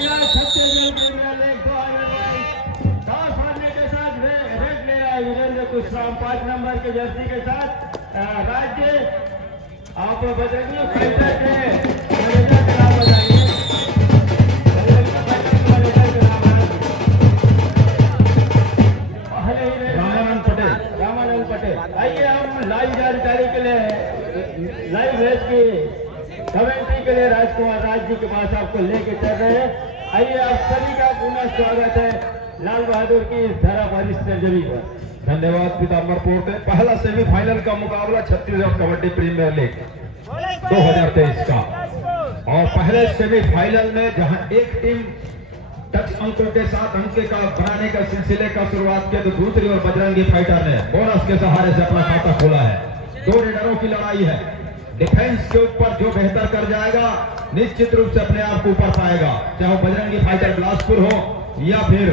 Semifinal Chhattisgarh premier league 2022 toss हारने के साथ रेड ले रहा है वीरेंद्र कुशराम 5 नंबर के जर्सी के साथ। राज्य आप बजरंगी फाइटर के मैनेजर का नाम बताइए। रामानंद पटेल। आइए हम लाइव जानकारी के लिए लाइव मैच की कमेंट्री के लिए राजकुमार राज जी के पास आपको लेके चल रहे हैं। आइए आप सभी का पुनः स्वागत है लाल बहादुर की इस धरा पर, इस सर्जरी पर। धन्यवाद पीताम्बर पोर्टे। पहला सेमीफाइनल का मुकाबला छत्तीसगढ़ कबड्डी प्रीमियर लीग 2023 का, और पहले सेमीफाइनल में जहां एक टीम टच अंकों के साथ अंक का बनाने का सिलसिले का शुरुआत किया, तो दूसरी ओर बजरंगी फाइटर ने बोनस के सहारे से अपना खाता खोला है। दो रेडरों की लड़ाई है। डिफेंस के ऊपर जो बेहतर कर जाएगा निश्चित रूप से अपने आप को ऊपर पाएगा, चाहे वो बजरंगी फाइटर बिलासपुर हो या फिर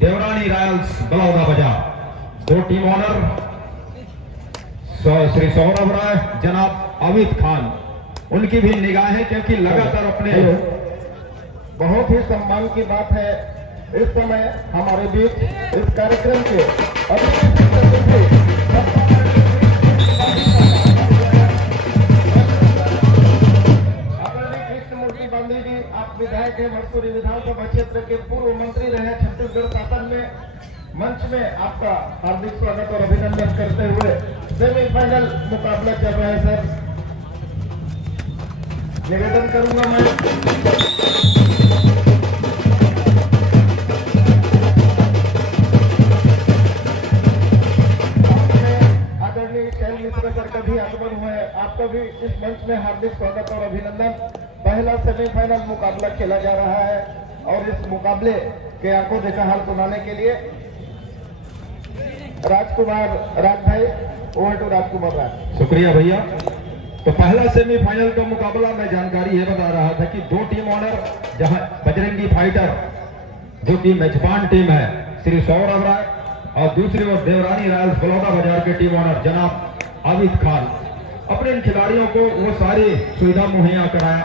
देवरानी रॉयल्स बलौदा बाजार। दो टीम ऑनर श्री सौरभ राय, जनाब अमित खान, उनकी भी निगाहें क्योंकि लगातार अपने बहुत ही सम्मान की बात है इस समय हमारे बीच इस कार्यक्रम के कृष्णमूर्ति गांधी जी, आप विधायक है, मरसूरी विधानसभा क्षेत्र के पूर्व मंत्री रहे। छत्तीसगढ़ शासन में मंच में आपका हार्दिक स्वागत और अभिनंदन करते हुए सेमीफाइनल मुकाबला चल रहा है। सर, निवेदन करूंगा मैं कभी आगमन हुए, आपका भी इस मंच में हार्दिक स्वागत और अभिनंदन। पहला सेमीफाइनल मुकाबला खेला जा रहा है और इस मुकाबले के आंखों देखा हाल सुनाने के लिए राजकुमार राज भाई, ओवर टू राजकुमार राज। शुक्रिया भैया। तो पहला सेमीफाइनल का मुकाबला मैं जानकारी ये बता रहा था कि दो टीम ऑनर, जहां बजरंगी फाइटर जो कि मेजबान टीम है श्री सौरभ राय, और दूसरी ओर देवरानी रॉयल्स बलौदा बाजार के टीम ऑनर जनाब आबिद खान, अपने इन खिलाड़ियों को वो सारी सुविधा मुहैया कराया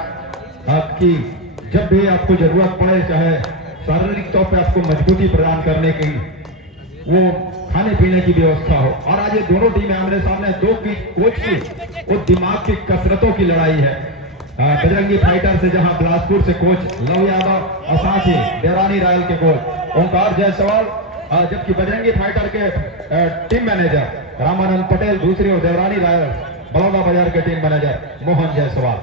कि जब भी आपको जरूरत पड़े, चाहे शारीरिक तौर पे आपको मजबूती प्रदान करने की, वो खाने पीने की व्यवस्था हो। और आज ये दोनों टीमें आमने सामने, दो की कोच की वो दिमाग की कसरतों की लड़ाई है। बजरंगी फाइटर से जहां बिलासपुर से कोच लव यादव और साथ ही देवरानी रायल के कोच ओंकार जायसवाल, जबकि बजरंगी फाइटर के टीम मैनेजर रामानंद पटेल, दूसरी ओर देवरानी रायल बलौदा बाजार के टीम मैनेजर मोहन जायसवाल।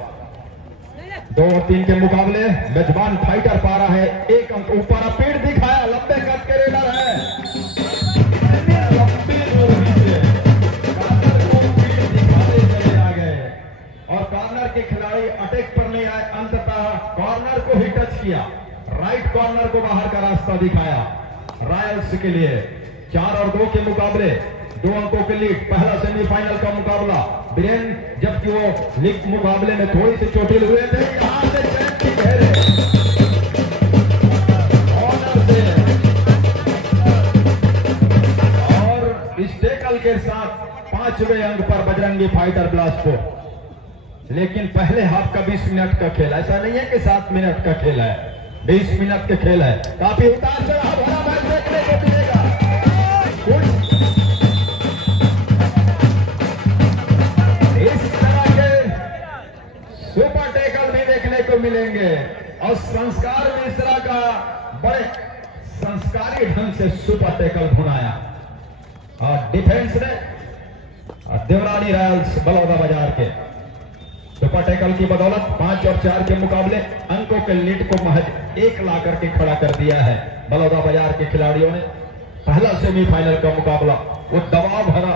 2 और 3 के मुकाबले मेजबान फाइटर पा रहा है 1 अंक ऊपर। पेड़ दिखाया, लंबे कद के रेडर है, लंबी दूरी से कॉर्नर को पेड़ दिखाते चले आ गए और कॉर्नर के खिलाड़ी अटैक पर नहीं आए, अंततः कॉर्नर को ही टच किया, राइट कॉर्नर को बाहर का रास्ता दिखाया रॉयल्स के लिए। 4 और 2 के मुकाबले 2 अंकों के लीड। पहला सेमीफाइनल का मुकाबला बीरेन, जबकि वो लीग मुकाबले में थोड़ी सी चोटिल हुए थे, यहां से चैन की घेरे ऑनर से और स्टेकल के साथ 5वें अंक पर बजरंगी फाइटर बिलासपुर। लेकिन पहले हाफ का 20 मिनट का खेल, ऐसा नहीं है कि 7 मिनट का खेल है, 20 मिनट का खेल है। काफी उतार चढ़ाव भरा मैच देखने को मिलेगा। सुपर टैकल भी देखने को मिलेंगे और संस्कार मिश्रा का बड़े संस्कारी ढंग से सुपर टैकल भुनाया। और डिफेंस ने देवरानी रॉयल्स बलौदा बाजार के सुपर टैकल की बदौलत 5 और 4 के मुकाबले अंकों के लीड को महज 1 ला करके खड़ा कर दिया है बलौदा बाजार के खिलाड़ियों ने। पहला सेमीफाइनल का मुकाबला, वो दबाव भरा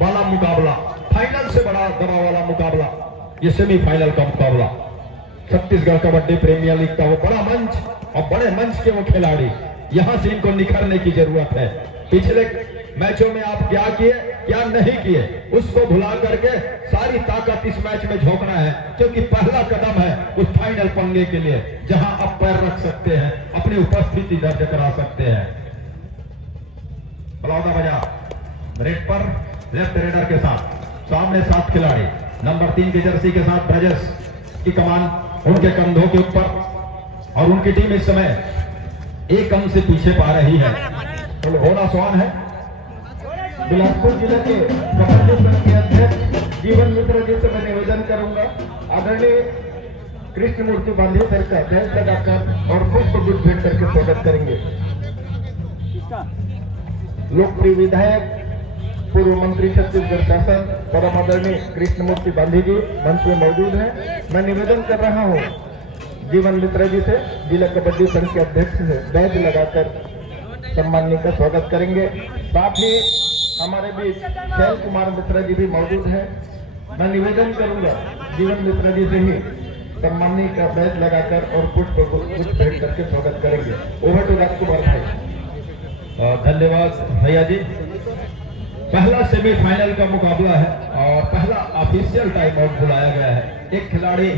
वाला मुकाबला, फाइनल से बड़ा दबाव वाला मुकाबला, ये सेमीफाइनल का मुकाबला छत्तीसगढ़ कबड्डी प्रीमियर लीग का वो बड़ा मंच और बड़े मंच के वो खिलाड़ी, यहां से इनको निखरने की जरूरत है। पिछले मैचों में आप क्या किए क्या नहीं किए उसको भुला करके सारी ताकत इस मैच में झोंकना है, क्योंकि पहला कदम है उस फाइनल पंगे के लिए जहां आप पैर रख सकते हैं, अपनी उपस्थिति दर्ज करा सकते हैं। बलौदा बाजार रेड पर लेफ्ट रेडर के साथ सामने 7 खिलाड़ी, नंबर 3 की जर्सी के साथ ब्रजेश की कमान उनके कंधों के ऊपर, और उनकी टीम इस समय 1 अंक से पीछे पा रही है। होना स्वान है। बिलासपुर जिले के कबड्डी संघ के अध्यक्ष जीवन मित्र जी से मैं निवेदन करूंगा, आदरणीय कृष्ण मूर्ति बांधे सर का ध्यान लगाकर और पुष्प गुट भेंट करके स्वागत करेंगे। लोकप्रिय विधायक पूर्व मंत्री छत्तीसगढ़ शासन परम आदरणीय कृष्ण मूर्ति बांधी जी मंच में मौजूद हैं। मैं निवेदन कर रहा हूं जीवन मित्र जी से, जिला कबड्डी संघ के अध्यक्ष से बैज लगाकर सम्माननीय का स्वागत करेंगे। साथ ही हमारे बीच शैल कुमार मित्रा जी भी मौजूद हैं। मैं निवेदन करूंगा जीवन मित्रा जी से ही सम्माननीय का बैज लगाकर और पुष्प कुछ भेंट करके स्वागत करेंगे। ओवर टू राजकुमार भाई। धन्यवाद भैया जी। पहला सेमीफाइनल का मुकाबला है और पहला ऑफिशियल टाइम आउट बुलाया गया है। एक खिलाड़ी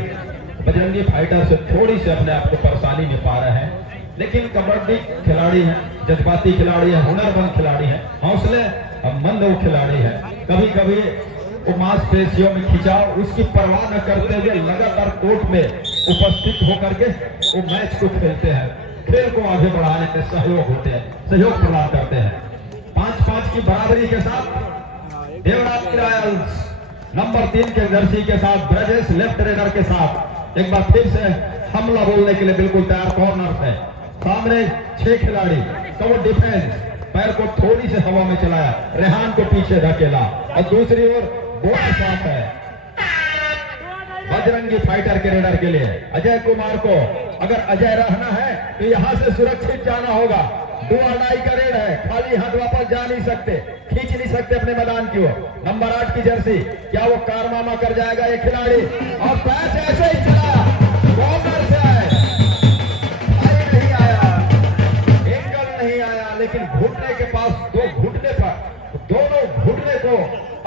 बजरंगी फाइटर से थोड़ी से अपने आप को परेशानी में पा रहे हैं, लेकिन कबड्डी खिलाड़ी हैं, जज्बाती खिलाड़ी हैं, हुनरमंद खिलाड़ी हैं, हौसले मंद वो खिलाड़ी है। कभी कभी वो मांसपेशियों में खिंचाव उसकी परवाह न करते हुए लगातार कोर्ट में उपस्थित होकर के वो मैच को खेलते हैं, खेल को आगे बढ़ाने में सहयोग प्रदान करते हैं। 5-5 की बराबरी के साथ देवराज रॉयल्स नंबर 3 के जर्सी के साथ ब्रजेश लेफ्ट रेडर के साथ एक बार फिर से हमला बोलने के लिए बिल्कुल तैयार। कॉर्नर पे सामने 6 खिलाड़ी, तो वो डिफेंस पैर को थोड़ी से हवा में चलाया, रेहान को पीछे धकेला और दूसरी ओर बोर्ड साफ है बजरंगी फाइटर के रेडर के लिए। अजय कुमार को अगर अजय रहना है तो यहां से सुरक्षित जाना होगा। 2 अढ़ाई का रेड है, खाली हाथ वापस जा नहीं सकते, खींच नहीं सकते अपने मैदान की ओर। नंबर 8 की जर्सी, क्या वो कारनामा कर जाएगा ये खिलाड़ी? और पैच ऐसे ही चलाया, कॉर्नर से आए, नहीं आया, एंगल नहीं आया, लेकिन घुटने के पास 2 घुटने पर दोनों घुटने को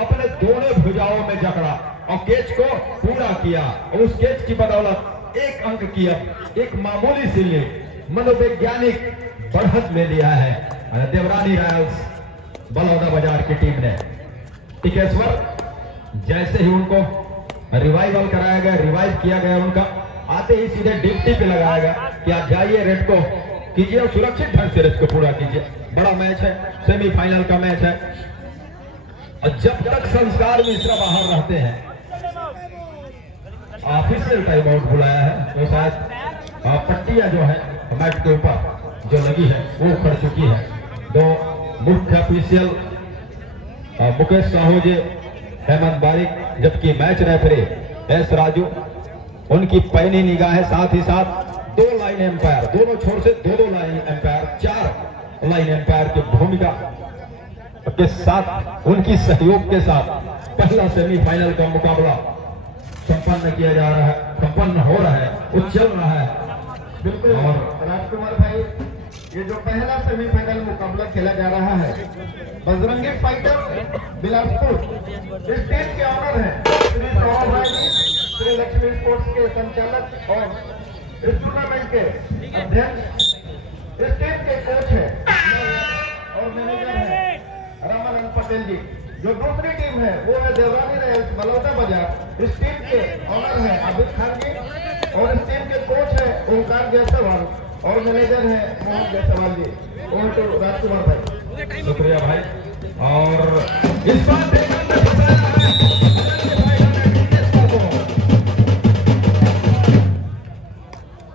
अपने दोनों भुजाओं में जकड़ा और कैच को पूरा किया। और उस कैच की बदौलत 1 अंक की एक मामूली सी मनोवैज्ञानिक बढ़त ले लिया है देवरानी रॉयल्स बलौदा बाजार की टीम ने। टिकेश्वर जैसे ही उनको रिवाइवल कराया गया, रिवाइव किया गया उनका, आते ही सीधे ड्यूटी पे लगाया गया कि आप जाइए, रेड को कीजिए और सुरक्षित ढंग से रेड को पूरा कीजिए। बड़ा मैच है, सेमीफाइनल का मैच है और जब तक संस्कार मिश्रा बाहर रहते हैं ऑफिशियल टाइम आउट बुलाया है तो शायद पट्टियां जो है मैट के ऊपर जो लगी है वो उखड़ चुकी है। 2 मुख्य ऑफिशियल मुकेश साहू जी, हेमंत बारिक, जबकि मैच रेफरी एस राजू, उनकी पैनी निगाहें, साथ ही साथ 2 लाइन एम्पायर, दोनों छोर से 2 लाइन एम्पायर, 4 लाइन एम्पायर की भूमिका के साथ, उनकी सहयोग के साथ पहला सेमीफाइनल का मुकाबला संपन्न किया जा रहा है, संपन्न हो रहा है, वो चल रहा है। बिल्कुल राजकुमार भाई, ये जो पहला सेमीफाइनल मुकाबला खेला जा रहा है, बजरंगी फाइटर बिलासपुर इस टीम के ऑनर हैं श्री सौरभ भाई, श्री लक्ष्मी स्पोर्ट्स के संचालक और इस टूर्नामेंट के अध्यक्ष, इस टीम के कोच है और मैनेजर है रामानंद पटेल जी। जो दूसरी टीम है वो है देवरानी रॉयल्स बलौदा बाजार, इस टीम के ऑनर है आबिद खान जी और इस टीम के कोच है ओंकार जायसवाल और मैनेजर है मोहन जायसवाल जी। और तो राजकुमार भाई, शुक्रिया भाई। और इस बार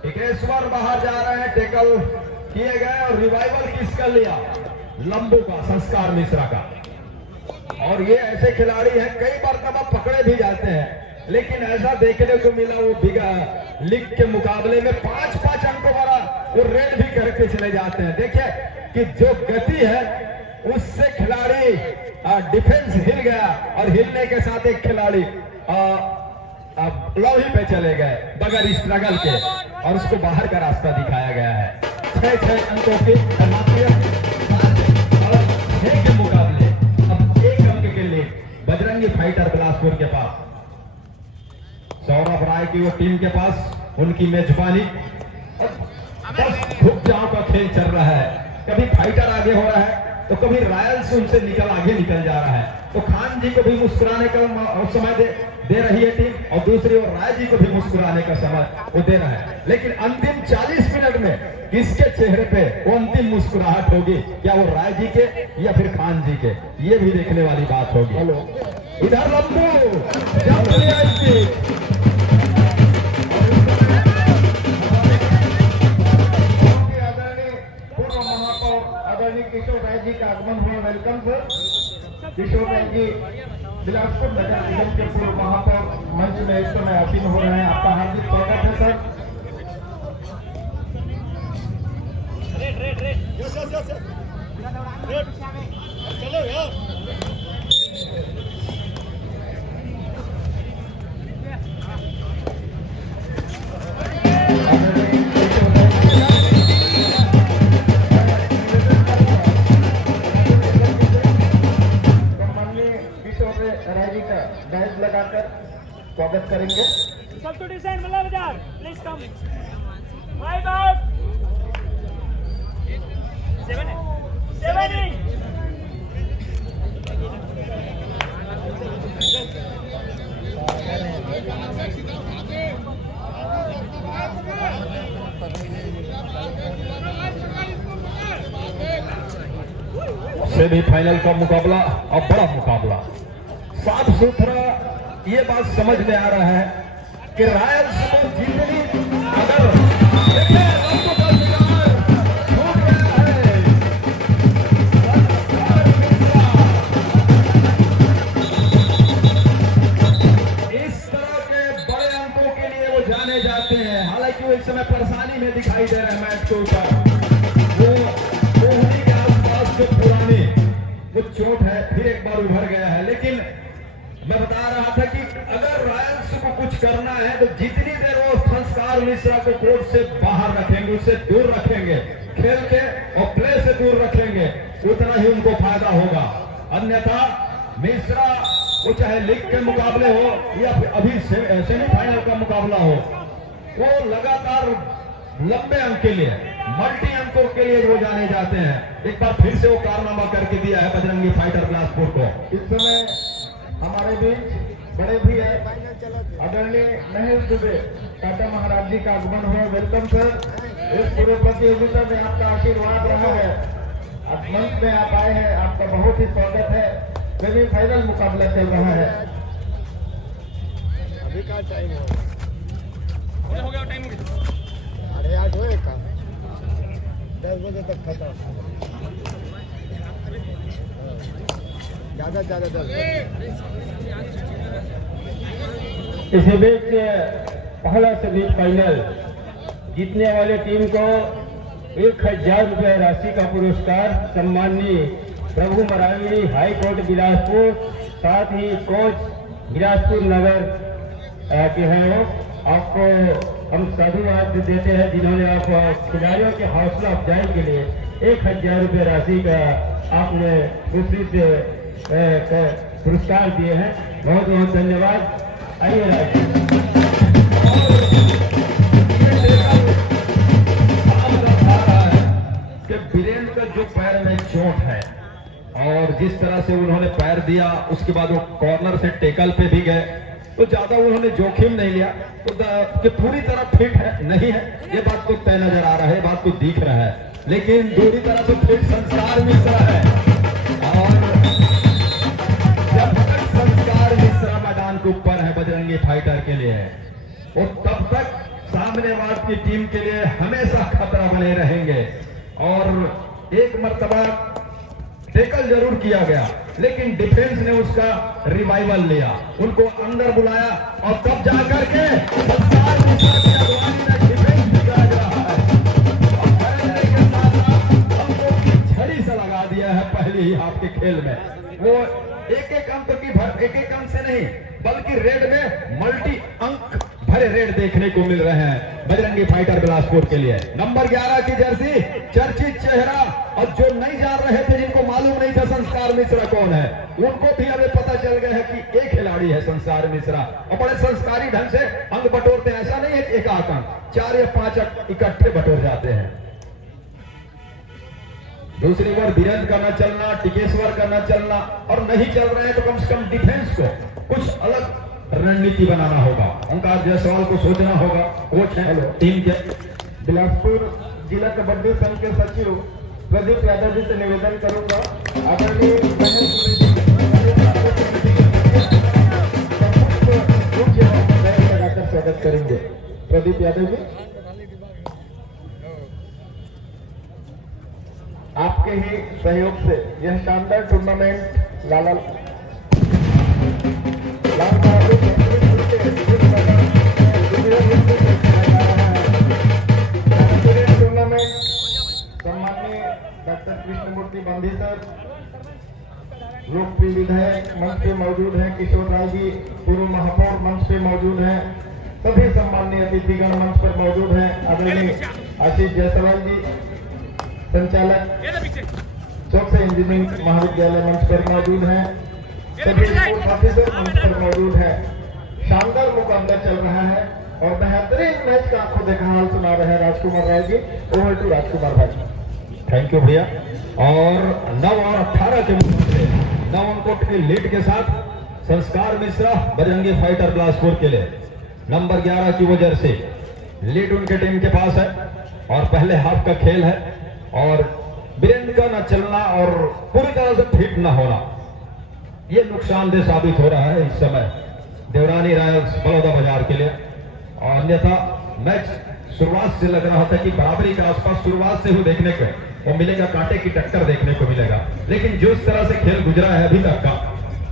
टिकेश्वर बाहर जा रहे हैं, टेकल किए गए और रिवाइवल किसका लिया? लंबू का, संस्कार मिश्रा का। और ये ऐसे खिलाड़ी हैं, कई बार तब पकड़े भी जाते हैं, लेकिन ऐसा देखने को मिला वो बिगा लीग के मुकाबले में 5-5 अंकों वाला वो रेड भी करके चले जाते हैं। देखिए कि जो गति है उससे खिलाड़ी डिफेंस हिल गया और हिलने के साथ एक खिलाड़ी लोही पे चले गए बगैर स्ट्रगल के और उसको बाहर का रास्ता दिखाया गया है। 6 अंकों के मुकाबले अब 1 अंक के लिए बजरंगी फाइटर बिलासपुर के पास, सौरभ राय की वो टीम के पास, उनकी मेजबानी। बस घुप जाओ का खेल चल रहा है, कभी फाइटर आगे हो रहा है तो कभी रॉयल्स उनसे आगे निकल जा रहा है। तो खान जी को भी मुस्कुराने का समय दे रही है टीम, और दूसरी ओर राय जी को भी मुस्कुराने का समय वो दे रहा है। लेकिन अंतिम 40 मिनट में किसके चेहरे पे वो अंतिम मुस्कुराहट होगी, क्या वो राय जी के या फिर खान जी के, ये भी देखने वाली बात होगी। हेलो, इधर लंबू जंप लिया इसकी। किशोर राय जी का आगमन हुआ, वेलकम सर। किशोर राय जी बिलासपुर नगर निगम के पूर्व महापौर मंच में इस समय आसीन हो रहे हैं, आपका हार्दिक स्वागत है सर। चलो यार, राजी का बैच लगाकर स्वागत करेंगे। Substitution Mallah Bazaar, please come. Five out. 7. Semifinal का मुकाबला और बड़ा मुकाबला, साफ सुथरा ये बात समझ में आ रहा है कि रॉयल्स को जीतनी अगर इस तरह के बड़े अंकों के लिए वो जाने जाते हैं। हालांकि वो इस समय परेशानी में दिखाई दे रहे हैं मैच के ऊपर, वो कोहली के आसपास जो पुरानी वो चोट है फिर एक बार उभर गया है। लेकिन मैं बता रहा था कि अगर रॉयल्स को कुछ करना है तो जितनी देर वो संस्कार मिश्रा को कोर्ट से बाहर रखेंगे, उससे दूर रखेंगे, खेल के और प्ले से दूर रखेंगे, उतना ही उनको फायदा होगा। अन्यथा मिश्रा वो चाहे लीग के मुकाबले हो या अभी सेमीफाइनल का मुकाबला हो, वो लगातार लंबे अंक के लिए, मल्टी अंकों के लिए वो जाने जाते हैं। एक बार फिर से वो कारनामा करके दिया है बजरंगी फाइटर बिलासपुर को। इस समय हमारे बीच बड़े भी है आदरणीय महेश दुबे, टाटा महाराज जी का आगमन हुआ, वेलकम सर। इस पूरे प्रतियोगिता में आपका आशीर्वाद रहा है, आप मंच में आप आए हैं, आपका बहुत ही स्वागत है। सेमीफाइनल मुकाबला चल रहा है। अभी का टाइम हो गया टाइम, अरे 8 होए का 10 बजे तक खत्म, ज्यादा 10। इसी बीच पहला सेमीफाइनल जीतने वाले टीम को 1000 रुपये राशि का पुरस्कार सम्माननीय प्रभु मरावी हाई कोर्ट बिलासपुर, साथ ही कोच बिलासपुर नगर के हैं, वो आपको हम साधुवाद देते हैं जिन्होंने आप खिलाड़ियों के हौसला अफजाई के लिए 1000 रुपये राशि का आपने खुशी से पुरस्कार दिए हैं, बहुत बहुत धन्यवाद। आइए कि वीरेंद्र का जो पैर में चोट है और जिस तरह से उन्होंने पैर दिया, उसके बाद वो कॉर्नर से टेकल पे भी गए, तो ज्यादा उन्होंने जोखिम नहीं लिया, तो कि पूरी तरह फिट है नहीं है ये बात तो तय नजर आ रहा है, बात तो दिख रहा है। लेकिन दूसरी तरह से फिट संस्कार मिश्रा है, और जब तक संस्कार मिश्रा मैदान के ऊपर है बजरंगी फाइटर के लिए, और तब तक सामने वाली की टीम के लिए हमेशा खतरा बने रहेंगे। और एक मर्तबा टैकल जरूर किया गया, लेकिन डिफेंस ने उसका रिवाइवल लिया, उनको अंदर बुलाया, और तब जाकर के संस्कार मिश्रा की अगवानी में डिफेंस बिगड़ रहा है, और फैसले के साथ हमको झड़ी से लगा दिया है पहले ही हाफ के खेल में। वो एक अंक से नहीं बल्कि रेड में मल्टी अंक भरे रेड देखने को मिल रहे हैं बजरंगी फाइटर बिलासपुर के लिए। नंबर 11 की जर्सी, चर्चित चेहरा, और जो नहीं जान रहे थे, जिनको मालूम नहीं था संस्कार मिश्रा कौन है, उनको भी हमें पता चल गया है कि एक खिलाड़ी है संस्कार मिश्रा, और बड़े संस्कारी ढंग से अंक बटोरते हैं। ऐसा नहीं है कि एक अंक, 4 या 5 अंक इकट्ठे बटोर जाते हैं। दूसरी ओर धीरज का न चलना, टिकेश्वर का न चलना, और नहीं चल रहे हैं तो कम से कम डिफेंस को कुछ अलग रणनीति बनाना होगा। ओंकार जायसवाल को सोचना होगा, कोच है टीम के। बिलासपुर जिला कबड्डी संघ के सचिव प्रदीप यादव जी से निवेदन करूंगा, आदरणीय लगाकर स्वागत करेंगे। प्रदीप यादव जी, आपके ही सहयोग से यह शानदार टूर्नामेंट लाल बहादुर टूर्नामेंट सम्माननीय डॉक्टर कृष्णमूर्ति गांधी सर, लोकप्रिय विधायक मंच पे मौजूद हैं, किशोर राय जी पूर्व महापौर मंच पे मौजूद हैं, सभी सम्माननीय अतिथिगण मंच पर मौजूद हैं। आदरणीय आशीष जायसवाल जी संचालक चौक से इंजीनियरिंग महाविद्यालय मंच पर मौजूद हैं, सभी स्कूल ऑफिसर मंच पर मौजूद हैं। शानदार मुकाबला चल रहा है और बेहतरीन मैच का आपको देखा हाल सुना रहे हैं राजकुमार राय जी। ओवर टू राजकुमार भाई। थैंक यू भैया। और 9 और 18 के 9 अंकों की लीड के साथ संस्कार मिश्रा बजरंगी फाइटर बिलासपुर के लिए नंबर 11 की वजह से लीड उनके टीम के पास है और पहले हाफ का खेल है और वीरेंद्र का न चलना और पूरी तरह से फिट न होना ये नुकसानदेह साबित हो रहा है इस समय देवरानी रॉयल्स बलौदा बाजार के लिए। और अन्यथा मैच शुरुआत से लग रहा था कि बराबरी के आसपास शुरुआत से ही देखने को वो मिलेगा, कांटे की टक्कर देखने को मिलेगा। लेकिन जो इस तरह से खेल गुजरा है अभी तक का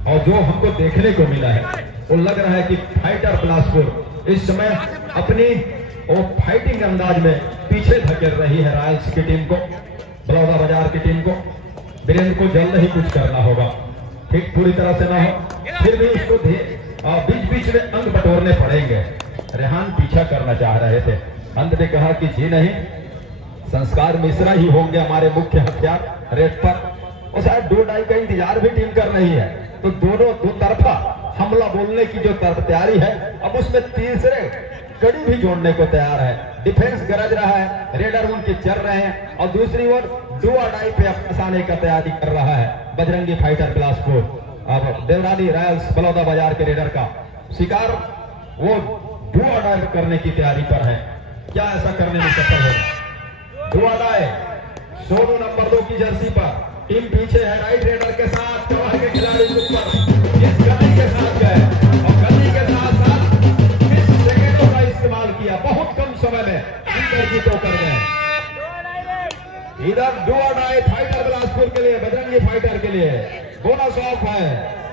और जो हमको देखने को मिला है वो लग रहा है कि फाइटर बिलासपुर इस समय अपनी वो फाइटिंग अंदाज में पीछे धकेल रही है रॉयल्स की टीम को, बलौदा बाजार की टीम को। वीरेंद्र को जल्द ही कुछ करना होगा, ठीक पूरी तरह से ना हो, फिर भी इसको बीच बीच में अंक बटोरने पड़ेंगे। रेहान पीछा करना चाह रहे थे, अंत ने कहा कि जी नहीं, संस्कार मिश्रा ही होंगे हमारे मुख्य हथियार रेड पर। और शायद 2-2.5 का इंतजार भी टीम कर रही है, तो दोनों दो तरफा हमला बोलने की जो तैयारी है, अब उसमें तीसरे कड़ी भी जोड़ने को तैयार है। डिफेंस गरज रहा है, रेडर उनके चल रहे हैं और दूसरी ओर 2-2.5 पे फंसाने का तैयारी कर रहा है बजरंगी फाइटर बिलासपुर। अब देवरानी रॉयल्स बलौदा बाजार के रेडर का शिकार वो 2-2.5 करने की तैयारी पर है। क्या ऐसा करने में सफल होगा? 2-2 सोनू नंबर 2 की जर्सी पर टीम पीछे है राइट रेडर के साथ, के खिलाड़ी ऊपर इस गति के साथ गए और गति के साथ साथ 20 सेकेंडों का इस्तेमाल किया, बहुत कम समय में इंटरजीतो कर गए। इधर 2-2 फाइटर बिलासपुर के लिए, बजरंगी फाइटर के लिए बोनस ऑफ है,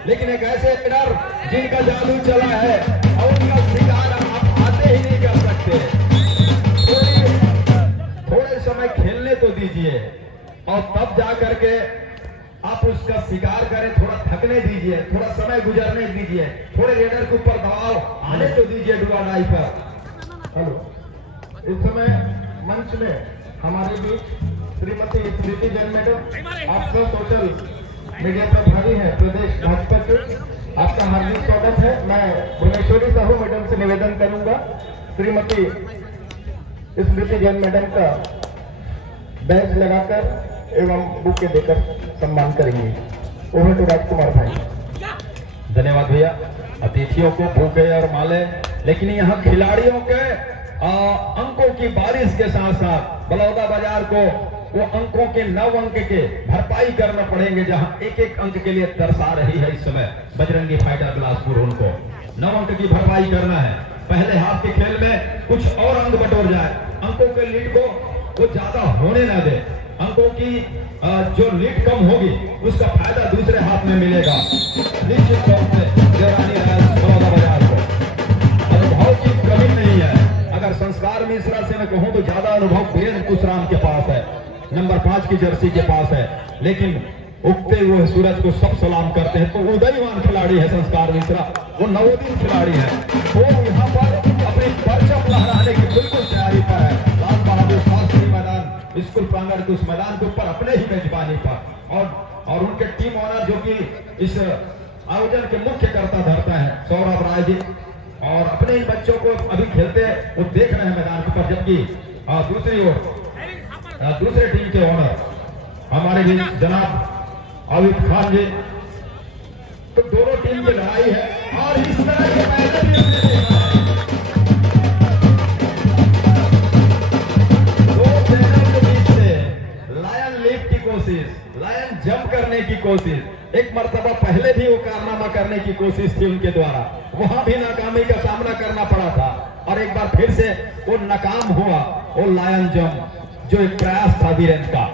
लेकिन एक ऐसे रेडर जिनका जादू चला है और उनका शिकार आप आते ही नहीं कर सकते। थोड़े समय खेलने तो दीजिए और तब जा करके आप उसका शिकार करें, थोड़ा थकने दीजिए, थोड़ा समय गुजरने दीजिए, थोड़े रेडर के ऊपर दबाव आने तो दीजिए 2-2 पर। हेलो, इस समय मंच में हमारे बीच श्रीमती स्मृति जैन मैडम, आपका सोशल मीडिया पर भारी है प्रदेश भाजपा के, आपका हार्दिक स्वागत है। मैं भुवनेश्वरी साहू मैडम से निवेदन करूंगा, श्रीमती स्मृति जैन मैडम का बैच लगाकर एवं बुके देकर सम्मान करेंगे। ओवर टू राजकुमार भाई। धन्यवाद भैया। अतिथियों को बुके और माले, लेकिन यहाँ खिलाड़ियों के अंकों की बारिश के साथ साथ बलौदा बाजार को वो अंकों के 9 अंक के भरपाई करना पड़ेंगे, जहां 1-1 अंक के लिए तरसा रही है इस समय बजरंगी फाइटर बिलासपुर। उनको 9 अंक की भरपाई करना है, पहले हाफ के खेल में कुछ और अंक बटोर जाए, अंकों के लीड को वो ज्यादा होने ना दे, अंकों की जो लीड कम होगी उसका फायदा दूसरे हाथ में मिलेगा। निश्चित तौर से देवरानी रॉयल्स बलौदा बाजार को अनुभव की कमी नहीं है। अगर संस्कार मिश्रा से मैं कहूं तो ज्यादा अनुभव वीरेंद्र कुशराम के पास है, नंबर 5 की जर्सी के पास है, लेकिन उगते हुए सूरज को सब सलाम करते हैं। तो उदयमान खिलाड़ी है संस्कार मिश्रा, वो नवोदिन खिलाड़ी है, वो यहाँ पर अपनी परचम लहराने की बिल्कुल तैयारी पर है। लाल बहादुर शास्त्री मैदान स्कूल प्रांगण के उस मैदान के ऊपर अपने ही मेजबानी पर और उनके टीम ऑनर जो कि इस आयोजन के मुख्य कर्ता धरता है सौरभ राय जी, और अपने ही बच्चों को अभी खेलते वो देख रहे हैं मैदान के ऊपर, जबकि दूसरी ओर दूसरे टीम के ऑनर हमारे भी जनाब आविद खान जी। तो दोनों टीम की लड़ाई है और इस तरह के पहले भी हमने देखा है। दो ट्रेनर के बीच से लायन लीप की कोशिश, लायन जंप करने की कोशिश, एक मर्तबा पहले भी वो कारनामा करने की कोशिश थी उनके द्वारा, वहां भी नाकामी का सामना करना पड़ा था और एक बार फिर से वो नाकाम हुआ वो लायन जंप, जो एक प्रयास था वीरेंद्र का।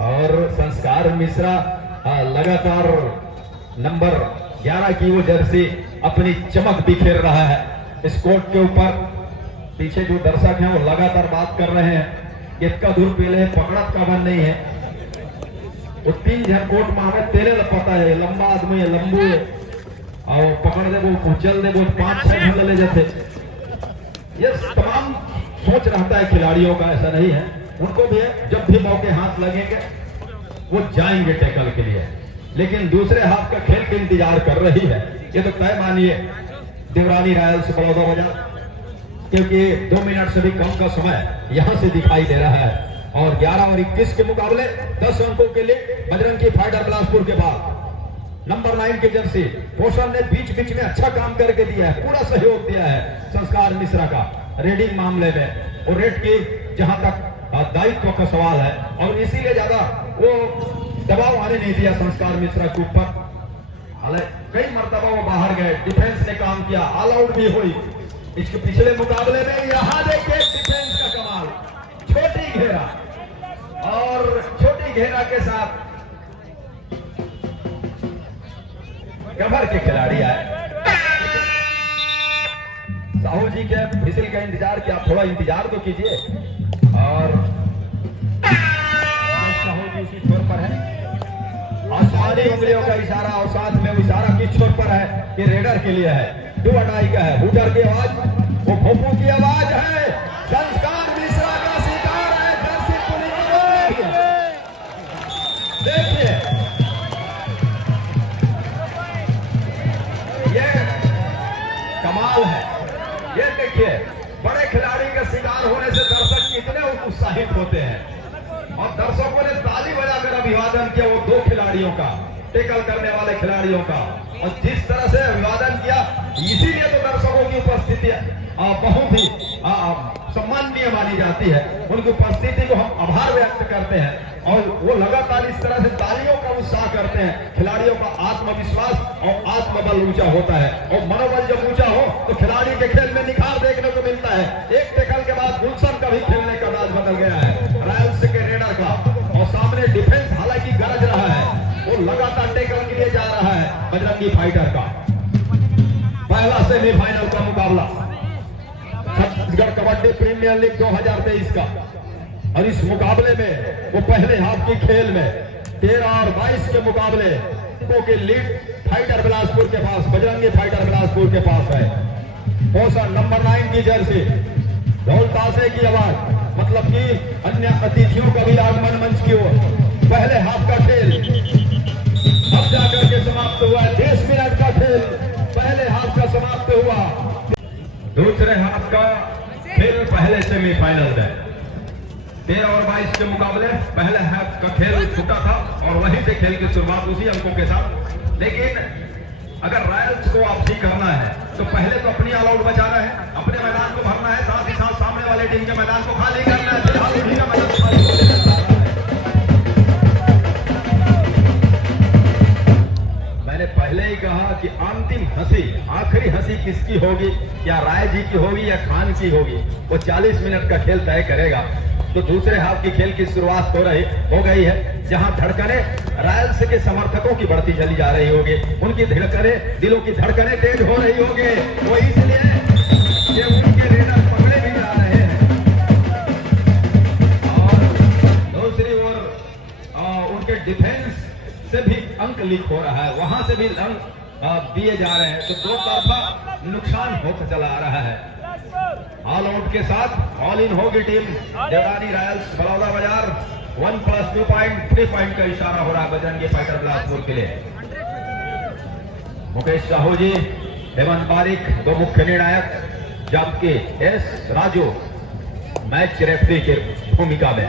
और संस्कार मिश्रा लगातार नंबर 11 की वो जर्सी अपनी चमक बिखेर रहा है इस कोर्ट के ऊपर। पीछे जो दर्शक हैं वो लगातार बात कर रहे हैं कि इतना दूर पहले पकड़त का बन नहीं है, वो 3 जन कोर्ट में हमें तेरे पता है, लंबा आदमी है, लंबू है और पकड़ दे वो चल दे वो 5-6 घंटे ले जाते। ये तमाम सोच रहता है खिलाड़ियों का, ऐसा नहीं है, उनको भी है जब भी मौके हाथ लगेंगे वो जाएंगे टैकल के लिए, लेकिन दूसरे हाथ का खेल के इंतजार कर रही है। ये तो तय मानिए देवरानी रॉयल्स बलौदाबाजार, क्योंकि 2 मिनट से भी कम का समय यहां से दिखाई दे रहा है। और 11 और 21 के मुकाबले 10 अंकों के लिए बजरंगी फाइटर बिलासपुर के बाद नंबर 9 की जर्सी पोषण ने बीच बीच में अच्छा काम करके दिया है, पूरा सहयोग दिया है संस्कार मिश्रा का रेडिंग मामले में और रेड की जहां तक दायित्व का सवाल है, और इसीलिए ज्यादा वो दबाव आने नहीं दिया संस्कार मिश्रा के ऊपर। हालांकि कई मर्तबा वो बाहर गए, डिफेंस ने काम किया, ऑल आउट भी हुई। इसके पिछले मुकाबले में यहां देखिए डिफेंस का कमाल, छोटी घेरा और छोटी घेरा के साथ कवर के खिलाड़ी आए। साहू जी के फिसल का इंतजार किया, थोड़ा इंतजार तो कीजिए। और साहू जी उसी छोर पर है, आसमानी उंगलियों का इशारा और साथ में वो इशारा किस छोर पर है कि रेडर के लिए है, डू अटाई का है, हुटर की आवाज, वो भोपू की आवाज है, संस्कार मिश्रा का शिकार है, जर्सी पुलिस। देखिए ये कमाल है, ये देखिए बड़े खिलाड़ी का शिकार होने से दर्शक कितने उत्साहित होते हैं और दर्शकों ने ताली बजाकर अभिवादन किया वो 2 खिलाड़ियों का, टेकल करने वाले खिलाड़ियों का, और जिस तरह से अभिवादन किया इसीलिए तो दर्शकों की उपस्थिति बहुत ही सम्माननीय मानी जाती है। उनकी उपस्थिति को हम आभार व्यक्त करते हैं और वो लगातार इस तरह से तालियों का उत्साह करते हैं। खिलाड़ियों का आत्मविश्वास और आत्मबल ऊंचा होता है और मनोबल जब ऊंचा हो तो खिलाड़ी के खेल में निखार देखने को मिलता है। एक टेकल के बाद गुलशन का भी खेलने का अंदाज बदल गया है रॉयल्स के रेडर का, और सामने डिफेंस हालांकि गरज रहा है, वो लगातार टेकल के लिए जा रहा है बजरंगी फाइटर का। पहला सेमीफाइनल का मुकाबला छत्तीसगढ़ कबड्डी प्रीमियर लीग 2023 का, और इस मुकाबले में वो पहले हाफ की खेल में 13 और 22 के मुकाबले के लीड फाइटर बिलासपुर के पास, बजरंगी फाइटर बिलासपुर के पास है। पोषण नंबर 9 की जर्सी, ढोल ताशे की आवाज, मतलब कि अन्य अतिथियों का भी आगमन मंच की ओर। पहले हाफ का खेल अब जाकर के समाप्त हुआ, 30 मिनट का खेल पहले हाफ का समाप्त हुआ। दूसरे हाफ का खेल पहले सेमीफाइनल में 13 और 22 के मुकाबले पहले हाफ का खेल छूटा था और वहीं से खेल की शुरुआत उसी अंकों के साथ। लेकिन अगर रॉयल्स को वापसी करना है तो पहले तो अपनी ऑल आउट बचाना है, अपने मैदान को भरना है, साथ ही साथ सामने वाले टीम के मैदान को खाली करना है। फिलहाल उन्हीं का मैदान खाली होने जा रहा है। मैंने पहले ही कहा कि अंतिम हंसी, आखिरी हंसी किसकी होगी, क्या राय जी की होगी या खान की होगी, वो 40 मिनट का खेल तय करेगा। तो दूसरे हाफ की खेल की शुरुआत हो गई है, जहां धड़कने रॉयल्स के समर्थकों की बढ़ती चली जा रही होगी, उनकी धड़कने, दिलों की धड़कने तेज हो रही होगी। वो इसलिए कि उनके रेडर पकड़े भी जा रहे हैं और दूसरी ओर उनके डिफेंस से भी अंक लीक हो रहा है, वहां से भी अंक दिए जा रहे हैं। तो दो तरफा नुकसान होता चला आ रहा है। ऑल आउट के साथ ऑल इन होगी टीम देवरानी रॉयल्स बलौदाबाजार। 1+2 पॉइंट 3 पॉइंट का इशारा हो रहा है बजरंगी फाइटर बिलासपुर के लिए। मुकेश साहू जी, हेमंत पारिक दो मुख्य निर्णायक, जबकि एस राजू मैच रेफरी की भूमिका में।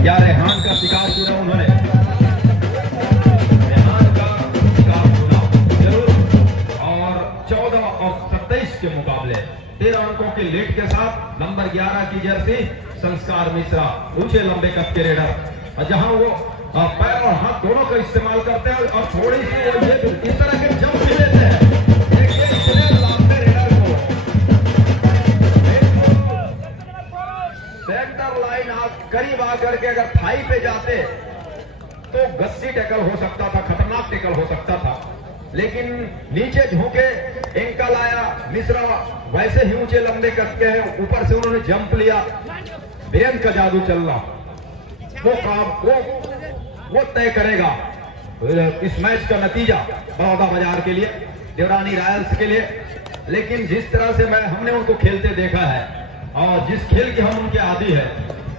क्या रेहान का शिकार चुना उन्होंने, रेहान का शिकार 13 अंकों के लीड के साथ नंबर 11 की जर्सी संस्कार मिश्रा, ऊंचे लंबे कद के रेडर, और जहां वो पैर और हाथ दोनों का इस्तेमाल करते हैं और थोड़ी सी वो ये इस तरह के जंप भी लेते हैं। देखिए इतने लंबे रेडर को सेंटर लाइन आप करीब आकर के अगर थाई पे जाते तो गस्सी टैकल हो सकता था, खतरनाक टैकल हो सकता था, लेकिन नीचे झोंके एंकल आया मिश्रा, वैसे ही ऊंचे लंबे कद के हैं, ऊपर से उन्होंने जंप लिया। बेन का जादू चलना वो काम वो तय करेगा इस मैच का नतीजा बड़ौदा बाजार के लिए, देवरानी रॉयल्स के लिए। लेकिन जिस तरह से हमने उनको खेलते देखा है और जिस खेल के हम उनके आदी है,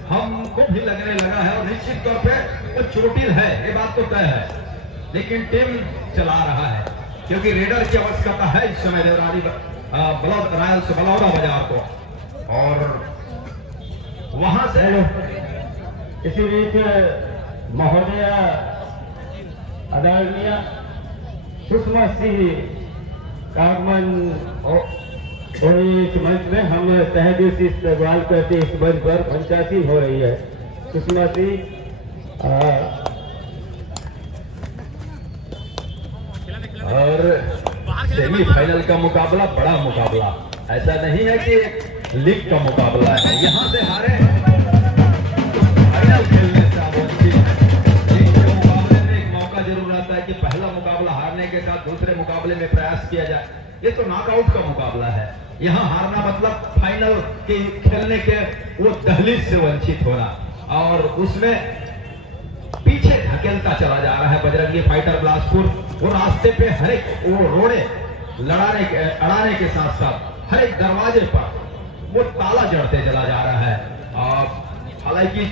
हमको भी लगने लगा है और निश्चित तौर पे वो चोटिल है, ये बात तो तय है, लेकिन टीम चला रहा है क्योंकि रेडर की आवश्यकता है इस समय देवरानी रॉयल्स बड़ौदा बाजार को। और वहां से इसी बीच महोदय आदरणीय सुषमा सिंह का आगमन इस मंच में हम तहे दिल से इस्तेमाल करते इस मंच पर पंचायती हो रही है। सुषमा सिंह और सेमीफाइनल का मुकाबला बड़ा मुकाबला, ऐसा नहीं है कि एक लीग का मुकाबला है। यहां से हारे फाइनल खेलने से वंचित है। लीग के मुकाबले में एक मौका जरूर रहता है कि पहला मुकाबला हारने के साथ दूसरे मुकाबले में प्रयास किया जाए। ये तो नॉकआउट का मुकाबला है, यहाँ हारना मतलब फाइनल के खेलने के वो दहलीज से वंचित होना, और उसमें पीछे धकेलता चला जा रहा है बजरंगी फाइटर बिलासपुर। वो रास्ते पे हर एक वो रोड़े अड़ाने के साथ साथ हर एक दरवाजे पर वो ताला जड़ते चला जा रहा है। और हालांकि